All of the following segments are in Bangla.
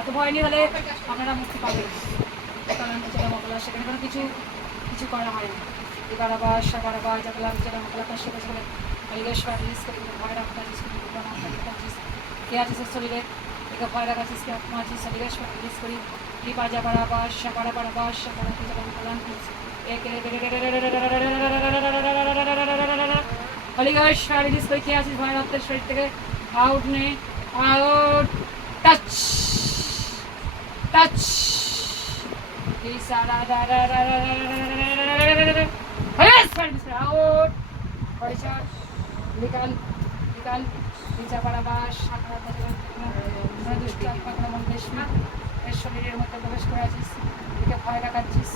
এত ভয় নিয়ে হলে আপনারা মুক্তি পাবেন। সেখানে কোনো কিছু কিছু করা হয় না। বারাবার সাবারাবার জাগলাম যেটা মকলা তার সাথে সাথে আলিগেশ্বর রিলিজ করে ভয় রাখতে কে আছে শরীরে একে ভয় রাখাচ্ছিস কে আত্মা আছিস আলিগেশ্বর রিলিজ করি কি বাজা বারাবার সাবারাবার সাবারা জাগলাম কলাম একে আলিগেশ্বর রিলিজ করি কে আছিস ভয় রাখতে শরীর থেকে আউট নে আউট টাচ টাচ out পরিচয় নিকাল নিকাল নিচা বাড়াবাস এর শরীরের মধ্যে প্রবেশ করে আছিস একে ভয় দেখাচ্ছিস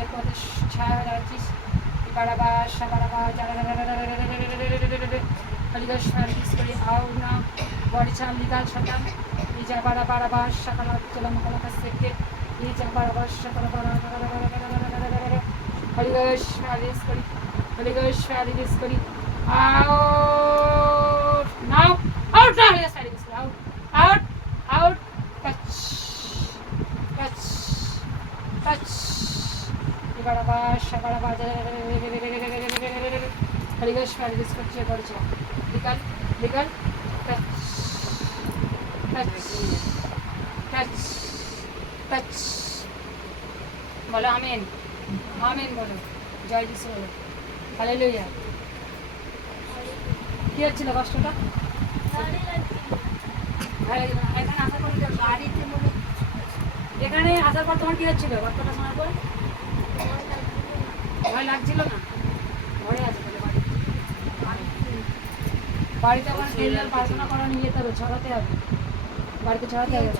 এর পথে ছায়া হয়ে দাঁড়াচ্ছিস বাড়াবাস বাড়াবাস করি আউ না বরিশাল নিকাল শতাম নিচা বাড়াবাস সকাল চলাম কলা কাছ থেকে নিচা বাড়াবাস সকাল হরিগেশ্বর রিলিজ করি হরিগেশ্বর রিলিজ করি আউট নাও আউট না হরিগেশ্বর রিলিজ করি out out out touch touch touch বাড়াবাস বাড়াবাস হরিগেশ্বর রিলিজ করছে করছে বিকাল বিকাল টাচ টাচ টাচ টাচ বলো আমেন আমেন বলো জয় যিশু বলো হালেলুয়া কি হচ্ছিল কষ্টটা এখানে আসার পর তোমার কি হচ্ছিল বাচ্চাটা শোনার পর ভয় লাগছিল না ঘরে আছে তাহলে বাড়িতে আমার প্রার্থনা করা নিয়ে যেতে হবে ছড়াতে হবে বাড়িতে ছড়াতে হবে